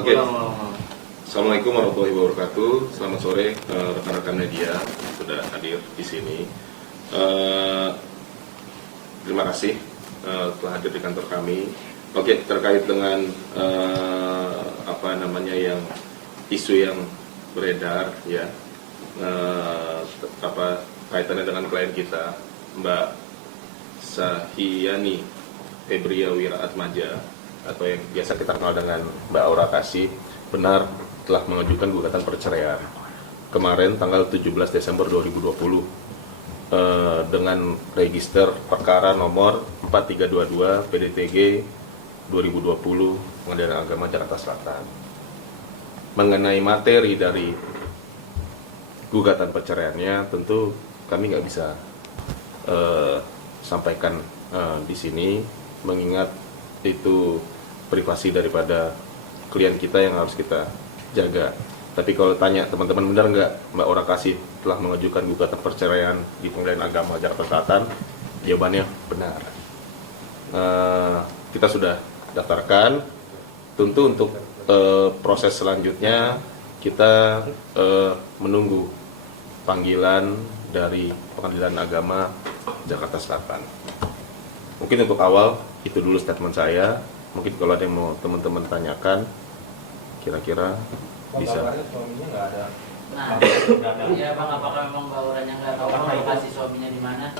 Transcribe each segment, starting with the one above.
Oke. Assalamualaikum warahmatullahi wabarakatuh. Selamat sore rekan-rekan media sudah hadir di sini. Terima kasih telah hadir di kantor kami. Oke, terkait dengan yang isu yang beredar ya, kaitannya dengan klien kita Mbak Sahiyani Febria Wiraatmaja atau yang biasa kita kenal dengan Mbak Aura Kasih, benar telah mengajukan gugatan perceraian kemarin tanggal 17 Desember 2020 dengan register perkara nomor 4322 PDTG 2020 Pengadilan Agama Jakarta Selatan. Mengenai materi dari gugatan perceraiannya tentu kami nggak bisa sampaikan di sini, mengingat itu privasi daripada klien kita yang harus kita jaga. Tapi kalau tanya teman-teman, benar nggak Mbak Aura Kasih telah mengajukan gugatan perceraian di Pengadilan Agama Jakarta Selatan? Jawabannya benar. Kita sudah daftarkan. Tentu untuk proses selanjutnya kita menunggu panggilan dari Pengadilan Agama Jakarta Selatan. Mungkin untuk awal itu dulu statement saya. Mungkin kalau ada yang mau teman-teman tanyakan, kira-kira bisa. Suaminya nggak ada. Nah, ya Bang, apakah memang Mbak Auranya nggak tahu lokasi suaminya di mana?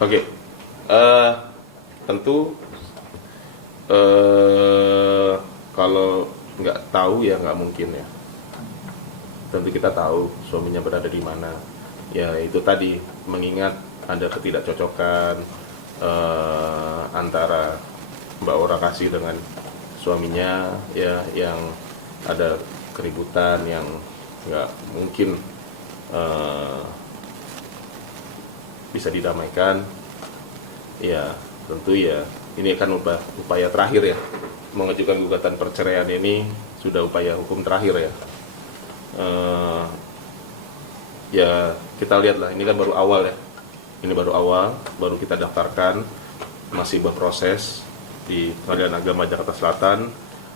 Oke, tentu kalau nggak tahu ya nggak mungkin ya. Tentu kita tahu suaminya berada di mana. Ya itu tadi, mengingat ada ketidakcocokan antara Mbak Aura Kasih dengan suaminya, ya, yang ada keributan yang nggak mungkin bisa didamaikan. Ya tentu ya ini kan upaya terakhir ya, mengajukan gugatan perceraian ini sudah upaya hukum terakhir ya. Ya kita lihatlah, ini kan baru awal ya, ini baru awal, baru kita daftarkan, masih berproses di Pengadilan Agama Jakarta Selatan.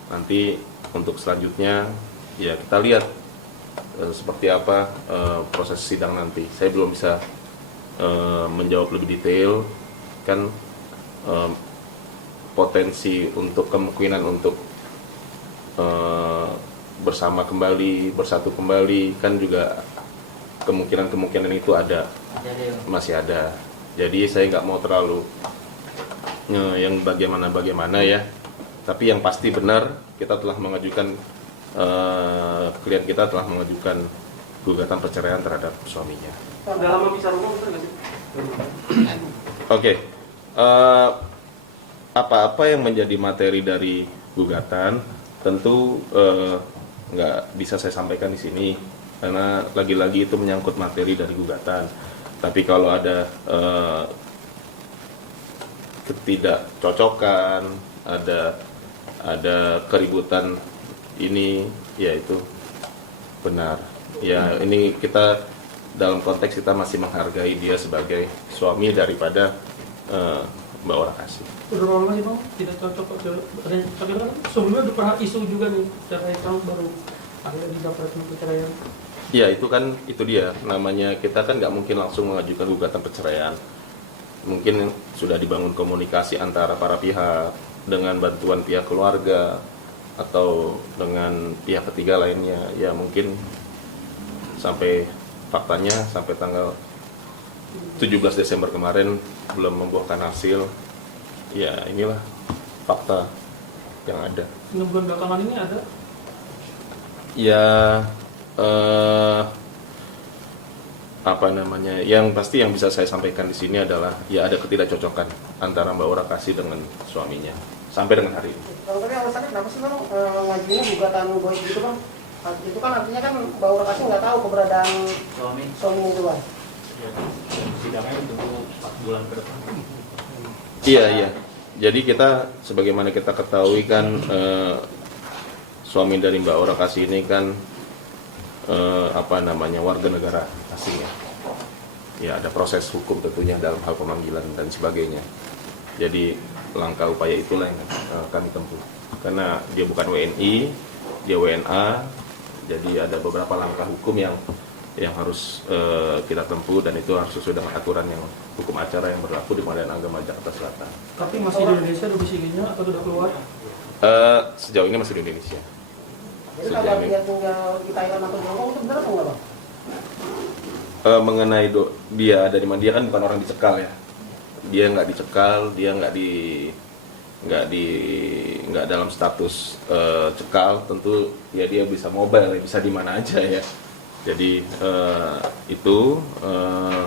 Nanti untuk selanjutnya ya kita lihat seperti apa proses sidang nanti. Saya belum bisa menjawab lebih detail, kan potensi untuk kemungkinan untuk bersama kembali, bersatu kembali, kan juga kemungkinan itu ada, masih ada. Jadi saya nggak mau terlalu yang bagaimana ya. Tapi yang pasti benar, kita telah mengajukan, klien kita telah mengajukan gugatan perceraian terhadap suaminya. Udah lama bisa rumah betul nggak sih? Oke, apa-apa yang menjadi materi dari gugatan tentu nggak bisa saya sampaikan di sini, karena lagi-lagi itu menyangkut materi dari gugatan. Tapi kalau ada ketidakcocokan, ada keributan ini, ya itu benar. Ya ini kita dalam konteks kita masih menghargai dia sebagai suami daripada Mbak Aura Kasih. Udah lama sih Bang, tidak cocok. Tapi kan sebelumnya udah pernah isu juga nih, cerai tahun baru ada di daftar perceraian. Ya itu kan, itu dia, namanya kita kan nggak mungkin langsung mengajukan gugatan perceraian. Mungkin sudah dibangun komunikasi antara para pihak dengan bantuan pihak keluarga atau dengan pihak ketiga lainnya. Ya mungkin sampai faktanya sampai tanggal 17 Desember kemarin belum membuahkan hasil. Ya inilah fakta yang ada. 6 bulan belakangan ini ada? Ya yang pasti yang bisa saya sampaikan di sini adalah ya ada ketidakcocokan antara Mbak Aura Kasih dengan suaminya sampai dengan hari ini. Bang, tapi alasannya kenapa sih Bang ngajuinnya gugatan goib gitu Bang? Itu kan artinya kan Mbak Aura Kasih nggak tahu keberadaan suaminya itu Bang. Sidangnya tunggu 4 bulan ke depan. Iya. Jadi kita, sebagaimana kita ketahui kan, suami dari Mbak Aura Kasih ini kan warga negara asing ya. Ya ada proses hukum tentunya dalam hal pemanggilan dan sebagainya. Jadi langkah upaya itulah yang kami tempuh. Karena dia bukan WNI, dia WNA, jadi ada beberapa langkah hukum yang harus kita tempuh, dan itu harus sesuai dengan aturan yang hukum acara yang berlaku di Pengadilan Agama Jakarta Selatan. Tapi masih di Indonesia domisilinya atau sudah keluar? Sejauh ini masih di Indonesia. Jadi kalau dia tinggal di Thailand atau di Hongkong itu benar atau enggak, Bang? Mengenai dia ada di mana, dia kan bukan orang dicekal ya. Dia nggak dicekal, dia nggak dalam status cekal. Tentu ya dia bisa mobile, bisa di mana aja ya. Jadi itu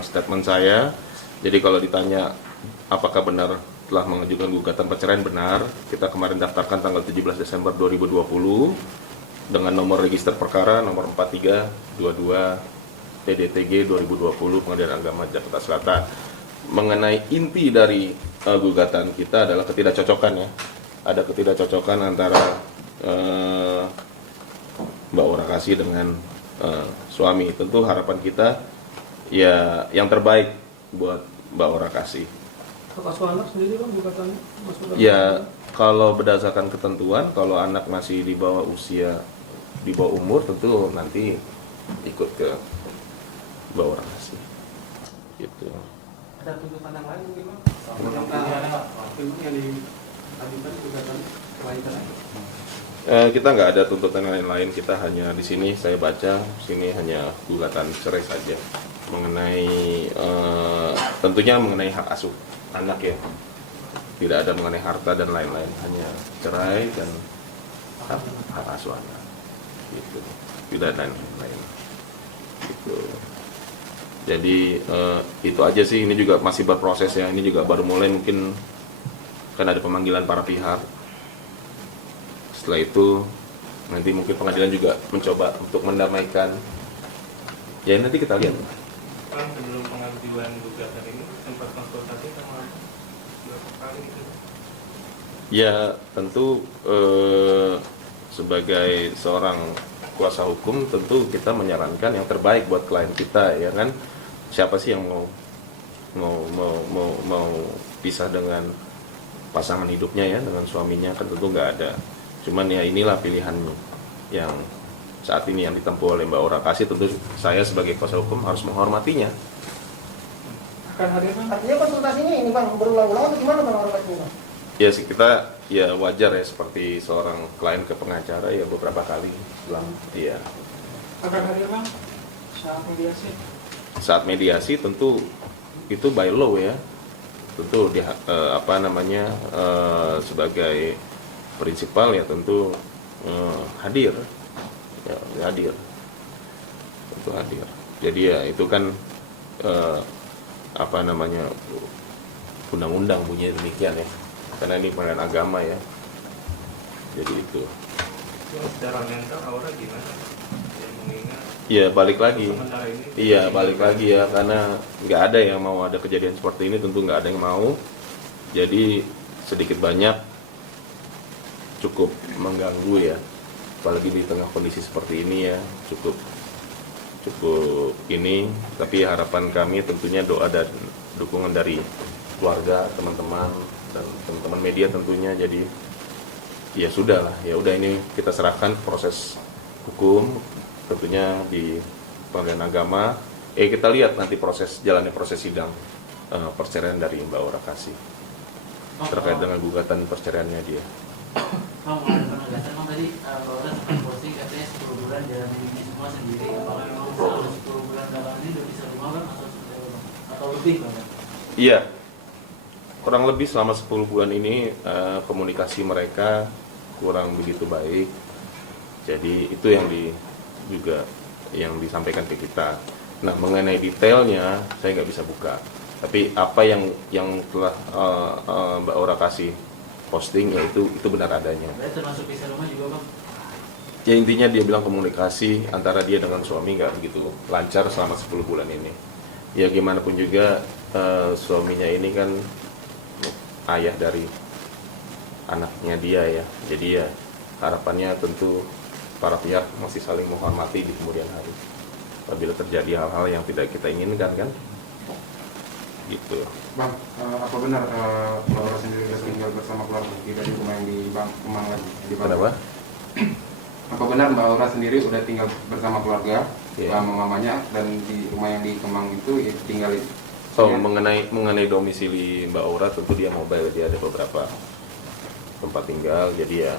statement saya. Jadi kalau ditanya apakah benar telah mengajukan gugatan perceraian, benar. Kita kemarin daftarkan tanggal 17 Desember 2020 dengan nomor register perkara nomor 4322 TDTG 2020 Pengadilan Agama Jakarta Selatan. Mengenai inti dari gugatan kita adalah ketidakcocokan ya. Ada ketidakcocokan antara Mbak Aura Kasih dengan suami. Tentu harapan kita ya yang terbaik buat Mbak Aura Kasih. Hak asuh anak sendiri Bang gugatannya? Ya kalau berdasarkan ketentuan, kalau anak masih di bawah usia, di bawah umur, tentu nanti ikut ke Mbak Aura Kasih. Gitu. Ada tuntutan yang lain mungkin Bang? Yang diajukan gugatan selain cerai? Kita nggak ada tuntutan lain-lain, kita hanya di sini saya baca, sini hanya gugatan cerai saja mengenai tentunya mengenai hak asuh anak ya, tidak ada mengenai harta dan lain-lain, hanya cerai dan hak asuh anak, gitu, tidak dan lain-lain, gitu. Jadi itu aja sih, ini juga masih berproses ya, ini juga baru mulai, mungkin kan ada pemanggilan para pihak. Setelah itu nanti mungkin pengadilan juga mencoba untuk mendamaikan. Ya nanti kita lihat. Kan sebelum pengajuan gugatan ini sempat konsultasi sama berapa kali gitu? Ya tentu sebagai seorang kuasa hukum tentu kita menyarankan yang terbaik buat klien kita ya kan. Siapa sih yang mau pisah dengan pasangan hidupnya ya, dengan suaminya, kan tentu nggak ada. Cuman ya inilah pilihan yang saat ini yang ditempuh oleh Mbak Aura Kasih. Tentu saya sebagai kuasa hukum harus menghormatinya. Akan hadir Bang? Artinya konsultasinya ini Bang, berulang-ulang atau gimana Bang Aura Kasih, Bang? Ya sih, kita ya wajar ya seperti seorang klien ke pengacara ya beberapa kali bilang iya. Akan hadir Bang? Saat mediasi? Saat mediasi tentu itu by law ya, tentu sebagai prinsipal ya tentu hadir ya, hadir tentu hadir. Jadi ya itu kan undang-undang bunyinya demikian ya, karena ini pengadilan agama ya, jadi itu. Secara mental Aura gimana? Ya, mengingat Iya balik lagi. sementara ini Iya balik lagi ya, karena nggak ada yang mau ada kejadian seperti ini, tentu nggak ada yang mau. Jadi sedikit banyak cukup mengganggu ya, apalagi di tengah kondisi seperti ini ya, cukup ini. Tapi harapan kami tentunya doa dan dukungan dari keluarga, teman-teman dan teman-teman media tentunya. Jadi ya sudah lah, ya udah ini kita serahkan proses hukum tentunya di Pengadilan Agama. Kita lihat nanti jalannya proses sidang perceraian dari Mbak Aura Kasih terkait dengan gugatan perceraiannya dia. Bang, ada penegasan Bang tadi Mbak Aura sempat posting katanya 10 bulan jalanin ini semua sendiri. Apakah memang selama 10 bulan belakangan ini udah bisa rumah Bang atau lebih Bang? Iya, kurang lebih selama 10 bulan ini komunikasi mereka kurang begitu baik. Jadi itu yang disampaikan ke kita. Nah mengenai detailnya saya nggak bisa buka. Tapi apa yang telah Mbak Aura Kasih posting ya itu benar adanya. Berarti termasuk bisa rumah juga Bang? Ya intinya dia bilang komunikasi antara dia dengan suami nggak begitu lancar selama 10 bulan ini. Ya gimana pun juga suaminya ini kan ayah dari anaknya dia ya. Jadi ya harapannya tentu para pihak masih saling menghormati di kemudian hari. Apabila terjadi hal-hal yang tidak kita inginkan kan. gitu. Bang, apa benar Mbak Aura sendiri sudah tinggal bersama keluarga, tidak di rumah yang di Kemang lagi? Di Bang? Kenapa? Apa benar Mbak Aura sendiri sudah tinggal bersama keluarga, Iya. mamanya, dan di rumah yang di Kemang itu ya, tinggal itu? Oh, mengenai domisili Mbak Aura, tentu dia mobile, dia ada beberapa tempat tinggal, jadi ya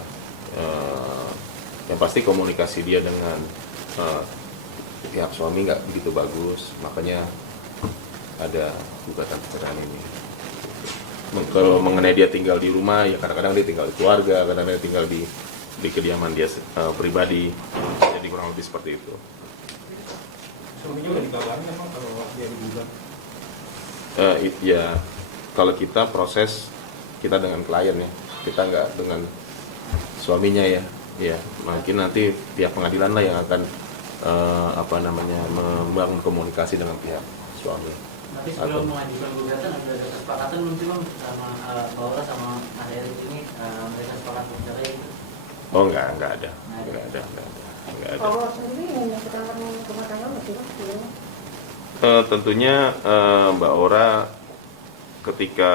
yang pasti komunikasi dia dengan pihak suami nggak begitu bagus, makanya ada gugatan perceraian ini. Kalau mengenai dia tinggal di rumah, ya kadang-kadang dia tinggal di keluarga, kadang-kadang dia tinggal di kediaman dia pribadi, jadi kurang lebih seperti itu. Suaminya udah dikabarin emang kalau dia digugat? Ya, kalau kita proses kita dengan klien ya, kita nggak dengan suaminya ya. Ya, mungkin nanti pihak pengadilan lah yang akan membangun komunikasi dengan pihak suami. Tapi sebelum mengajukan gugatan ada kesepakatan belum sih Bang sama Mbak Aura sama Mas Erik ini mereka sepakat bercerai gitu? Oh nggak ada. Kalau sendiri yang ketangkan rumah tangga masih Bang? Tentunya Mbak Aura ketika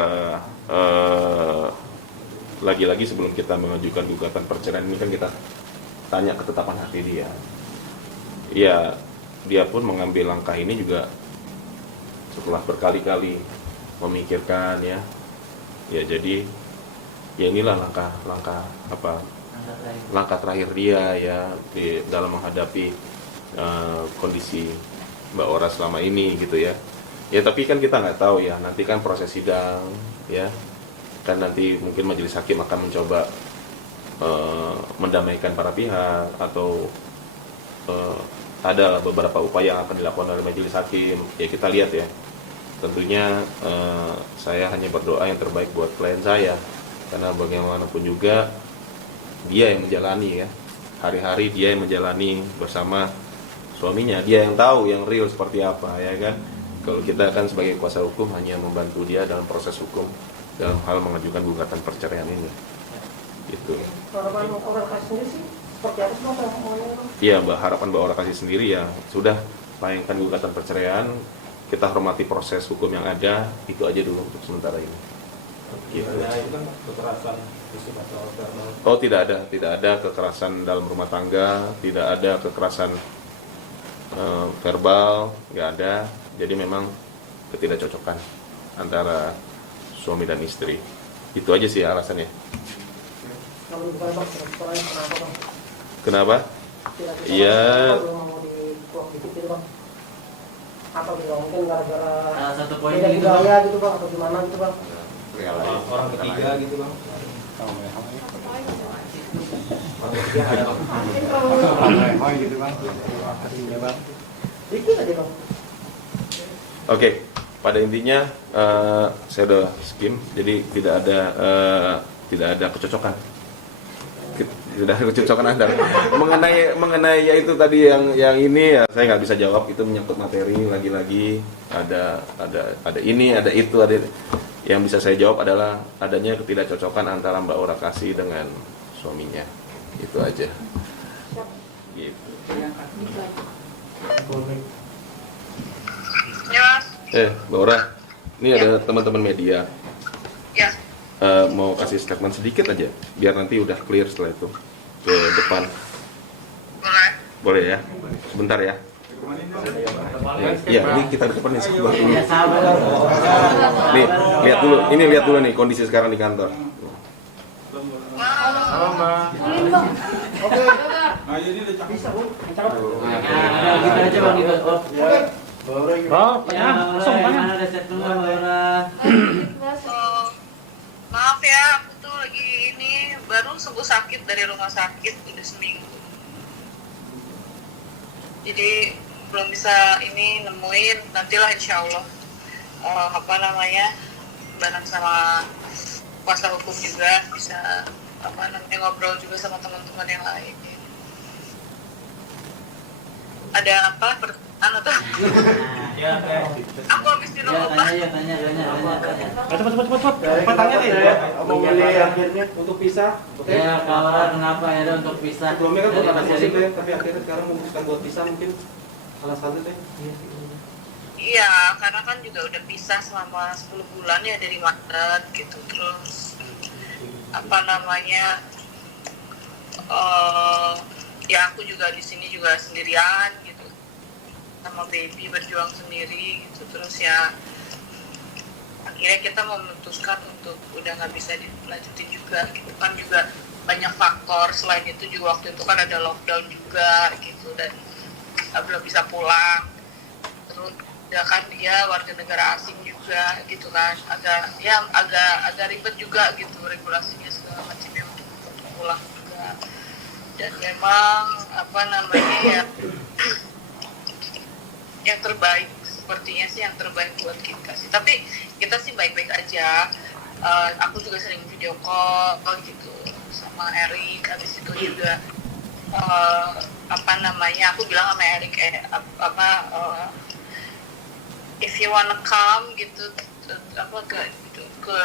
lagi-lagi sebelum kita mengajukan gugatan perceraian ini kan kita tanya ketetapan hati dia. Ya, dia pun mengambil langkah ini juga setelah berkali-kali memikirkan ya. Ya jadi ya inilah langkah terakhir dia ya dalam menghadapi kondisi Mbak Aura selama ini gitu ya. Ya tapi kan kita nggak tahu ya, nanti kan proses sidang ya, kan nanti mungkin majelis hakim akan mencoba mendamaikan para pihak atau ada beberapa upaya yang akan dilakukan oleh majelis hakim. Ya kita lihat ya. Tentunya saya hanya berdoa yang terbaik buat klien saya, karena bagaimanapun juga dia yang menjalani ya, hari-hari dia yang menjalani bersama suaminya, dia yang tahu yang real seperti apa ya kan. Kalau kita kan sebagai kuasa hukum hanya membantu dia dalam proses hukum dalam hal mengajukan gugatan perceraian ini gitu. Harapan orang kasih sendiri sih seperti apa sih Bang? Iya, harapan Mbak Aura kasih sendiri ya sudah layangkan gugatan perceraian, kita hormati proses hukum yang ada, itu aja dulu untuk sementara ini gitu. Itu kan kekerasan fisik atau verbal? Oh tidak ada kekerasan dalam rumah tangga, tidak ada kekerasan verbal, nggak ada. Jadi memang ketidakcocokan antara suami dan istri. Itu aja sih alasannya. Kalau bukan Bang, perceraian kenapa Bang? Kenapa? Tidak bisa Iya. belum mau dikuak gitu Bang. Apa gitu Bang? Mungkin gara-gara Salah satu poin beda gitu Bang. budaya gitu Bang, atau gimana gitu Bang? Orang ketiga gitu Bang? Mungkin kalau gitu Bang. dikit aja Bang. Oke, pada intinya saya udah skim, jadi tidak ada kecocokan. Tidak ada kecocokan antara mengenai ya itu tadi yang ini ya saya nggak bisa jawab, itu menyangkut materi, lagi-lagi ada ini ada itu ada. Yang bisa saya jawab adalah adanya ketidakcocokan antara Mbak Aura Kasih dengan suaminya, itu aja gitu. Ya, Mas. Mbak Aura, ini ada teman-teman media Ya. mau kasih statement sedikit aja biar nanti udah clear setelah itu ke depan. Boleh. Boleh ya? Sebentar ya. Iya, ini kita depan nih sebuah dulu. Ya sabar. Nih, lihat dulu nih kondisi sekarang di kantor. Oke. Nah, gitu aja Bang gitu. Oh. Ya, mana ada set dulu Mbak Aura. Oh, maaf ya, aku tuh lagi ini baru sembuh sakit dari rumah sakit udah seminggu. Jadi belum bisa ini nemuin, nantilah insya Allah bareng sama kuasa hukum juga bisa ngobrol juga sama teman-teman yang lain. Ada apa? Tuh? Aku habis minum Ya, obat. tanya. Cepat tanya nih. Mau beli akhirnya untuk pisah, oke? Ya, Kak Aura kenapa ya untuk pisah? Sebelumnya kan Dari bukan Mas musik Erik. tuh ya, tapi akhirnya sekarang memutuskan buat pisah, mungkin salah satu teh. Iya, karena kan juga udah pisah selama 10 bulan ya dari Maret gitu. Terus apa namanya, ya aku juga di sini juga sendirian gitu, sama baby berjuang sendiri gitu. Terus ya akhirnya kita memutuskan untuk udah nggak bisa dilanjutin juga gitu kan. Juga banyak faktor, selain itu juga waktu itu kan ada lockdown juga gitu, dan belum bisa pulang. Terus ya kan dia warga negara asing juga gitu kan, agak ribet juga gitu regulasinya segala macamnya untuk pulang juga. Dan memang apa namanya ya yang terbaik, sepertinya sih yang terbaik buat kita sih. Tapi kita sih baik-baik aja. Aku juga sering video call gitu sama Erik. Habis itu juga apa namanya, aku bilang sama Erik if you wanna come gitu ke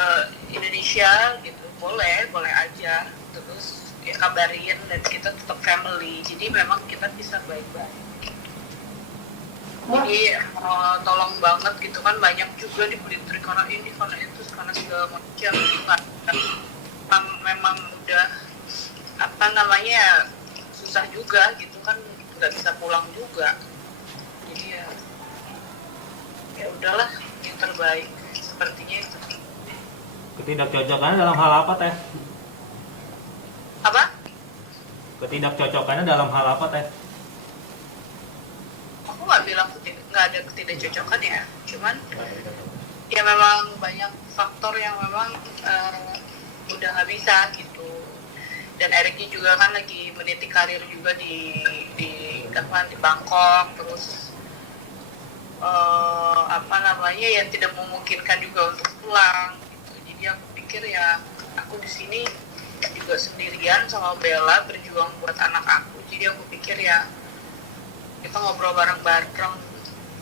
Indonesia gitu, boleh aja. Terus ya kabarin, dan kita tetap family. Jadi memang kita bisa baik-baik. Jadi tolong banget gitu kan, banyak juga dibeli karena ini, karena itu, karena segala macam. Memang udah apa namanya susah juga gitu kan, nggak bisa pulang juga. Jadi ya udahlah, yang terbaik sepertinya itu. Ketidakcocokannya dalam hal apa, Teh? Apa? Ketidakcocokannya dalam hal apa, Teh? Aku nggak bilang nggak ada ketidakcocokan ya, cuman ya memang banyak faktor yang memang udah nggak bisa gitu. Dan Eriknya juga kan lagi meniti karir juga di Bangkok. Terus apa namanya ya tidak memungkinkan juga untuk pulang gitu. Jadi aku pikir ya aku di sini juga sendirian sama Bella berjuang buat anak aku. Jadi aku pikir ya kita ngobrol bareng-bareng,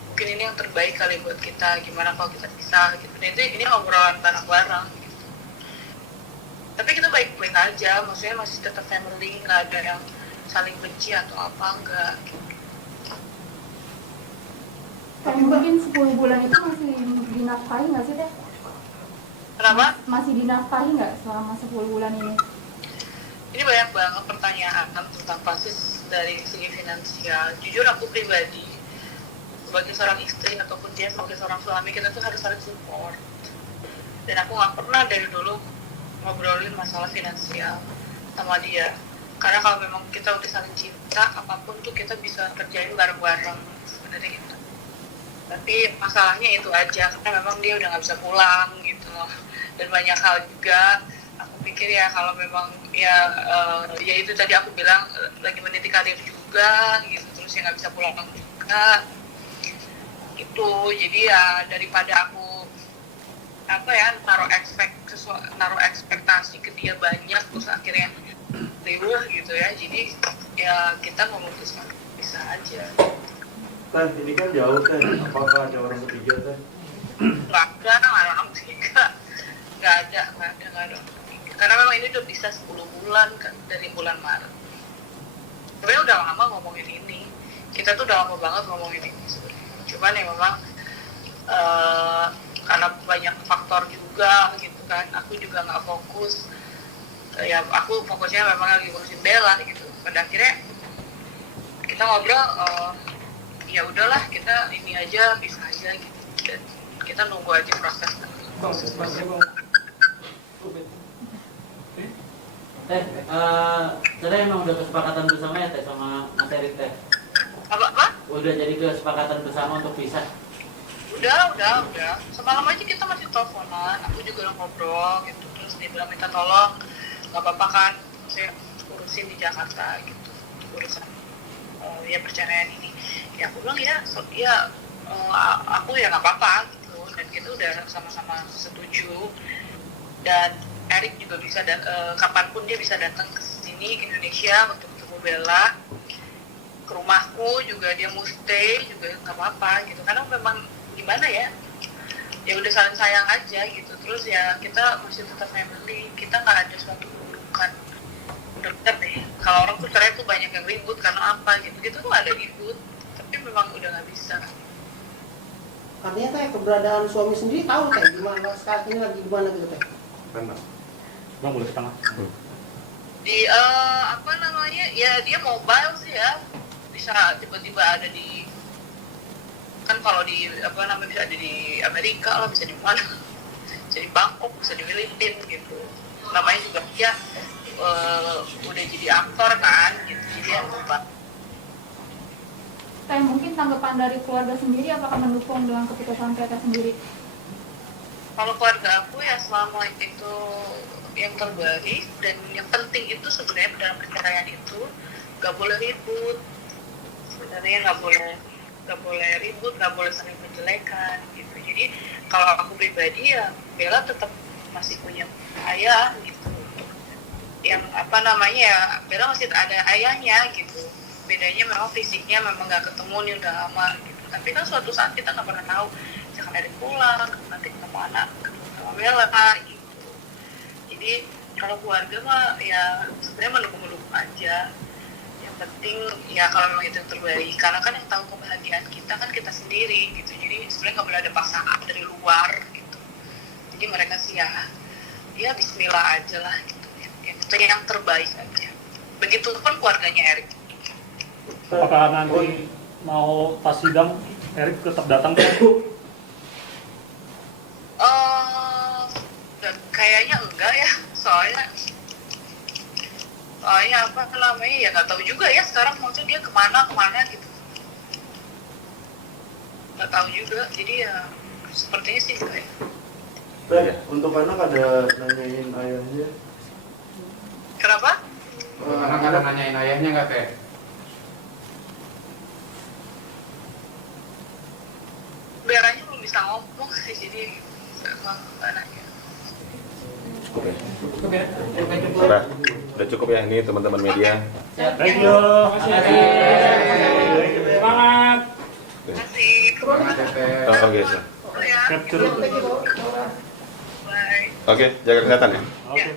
mungkin ini yang terbaik kali buat kita. Gimana kalau kita pisah gitu. Dan ini ngobrolan bareng-bareng gitu. Tapi kita baik-baik aja, maksudnya masih tetap family, nggak ada yang saling benci atau apa, enggak gitu. Tapi mungkin 10 bulan itu masih dinafkahi nggak sih, Teh? Kenapa? Masih dinafkahi nggak selama 10 bulan ini? Ini banyak banget pertanyaan tentang pasti dari segi finansial. Jujur aku pribadi, sebagai seorang istri ataupun dia sebagai seorang suami, kita tuh harus saling support. Dan aku nggak pernah dari dulu ngobrolin masalah finansial sama dia. Karena kalau memang kita udah saling cinta, apapun tuh kita bisa kerjain bareng-bareng sebenarnya gitu. Tapi masalahnya itu aja, karena memang dia udah nggak bisa pulang gitu loh. Dan banyak hal juga, aku pikir ya kalau memang ya itu tadi aku bilang lagi meniti karir juga gitu, terus ya nggak bisa pulang juga gitu. Jadi ya daripada aku naruh ekspektasi ke dia banyak terus akhirnya riuh gitu ya. Jadi ya kita memutuskan bisa aja. Teh, ini kan jauh, Teh. Apakah ada orang ketiga, Teh? Nggak ada orang ketiga. Nggak ada orang ketiga. Karena memang ini udah bisa 10 bulan kan, dari bulan Maret. Sebenarnya udah lama ngomongin ini. Kita tuh udah lama banget ngomongin ini sebenarnya. Cuman ya memang karena banyak faktor juga gitu kan, aku juga nggak fokus. Ya aku fokusnya memang lagi ngurusin Bella gitu. Pada akhirnya kita ngobrol, ya udahlah kita ini aja, bisa aja gitu. Dan kita nunggu aja prosesnya. Teh emang udah kesepakatan bersama ya, Teh, sama Mas Erik, Teh? Apa? Udah jadi kesepakatan bersama untuk pisah? Udah. Semalam aja kita masih teleponan, aku juga udah ngobrol gitu. Terus dia bilang minta tolong, nggak apa-apa kan, saya urusin di Jakarta gitu, urusan ya perceraian ini. Ya aku bilang aku ya nggak apa-apa gitu. Dan kita udah sama-sama setuju. Dan Erik juga bisa kapanpun dia bisa datang ke sini ke Indonesia untuk ketemu Bella, ke rumahku juga dia mau stay juga nggak apa-apa gitu. Karena memang gimana ya udah saling sayang aja gitu. Terus ya kita masih tetap family, kita nggak ada suatu keburukan. Bener deh, kalau orang tuh cerai tuh banyak yang ribut karena apa gitu tuh nggak ada ribut, tapi memang udah nggak bisa. artinya teh keberadaan suami sendiri tahu teh gimana sekarang ini lagi gimana gitu teh. Benar. Bang boleh ke tengah. Di apa namanya ya dia mobile sih ya, bisa tiba-tiba ada di, kan kalau di apa namanya bisa ada di Amerika lah, bisa di mana, bisa di Bangkok, bisa di Filipina gitu. Namanya juga dia udah jadi aktor kan gitu, jadi yang mobile. Teh, mungkin tanggapan dari keluarga sendiri apakah mendukung dengan keputusan Teteh sendiri? Kalau keluarga aku ya selama itu yang terbaik dan yang penting itu sebenarnya dalam perceraian itu nggak boleh ribut, sebenarnya nggak boleh ribut, nggak boleh saling menjelekan gitu. Jadi kalau aku pribadi ya Bella tetap masih punya ayah gitu, yang apa namanya ya Bella masih ada ayahnya gitu. Bedanya memang fisiknya memang nggak ketemu nih udah lama gitu. Tapi kan suatu saat kita nggak pernah tahu, jangan dari pulang nanti ketemu anak, ketemu sama Bella gitu. Jadi kalau keluarga mah ya sebenarnya mendukung aja. Yang penting ya kalau memang itu yang terbaik, karena kan yang tahu kebahagiaan kita kan kita sendiri gitu. Jadi sebenarnya nggak boleh ada paksaan dari luar gitu. Jadi mereka sih ya Bismillah aja lah gitu. Itu yang terbaik aja. Begitupun keluarganya Erik. Apakah nanti mau pas sidang Erik tetap datang? Kayaknya enggak ya, soalnya apa namanya ya nggak tahu juga ya sekarang maksudnya dia kemana gitu, nggak tahu juga. Jadi ya sepertinya sih enggak ya. Teh, untuk anak ada nanyain ayahnya? Kenapa? Anak ada nanyain ayahnya nggak teh? Beranya belum bisa ngomong sih, jadi nggak nanya. Oke. Udah cukup ya ini teman-teman media. Thank you. Semangat. Semangat ya teh. Oke. Capture. Bye. Oke, jaga kesehatan ya. Oke.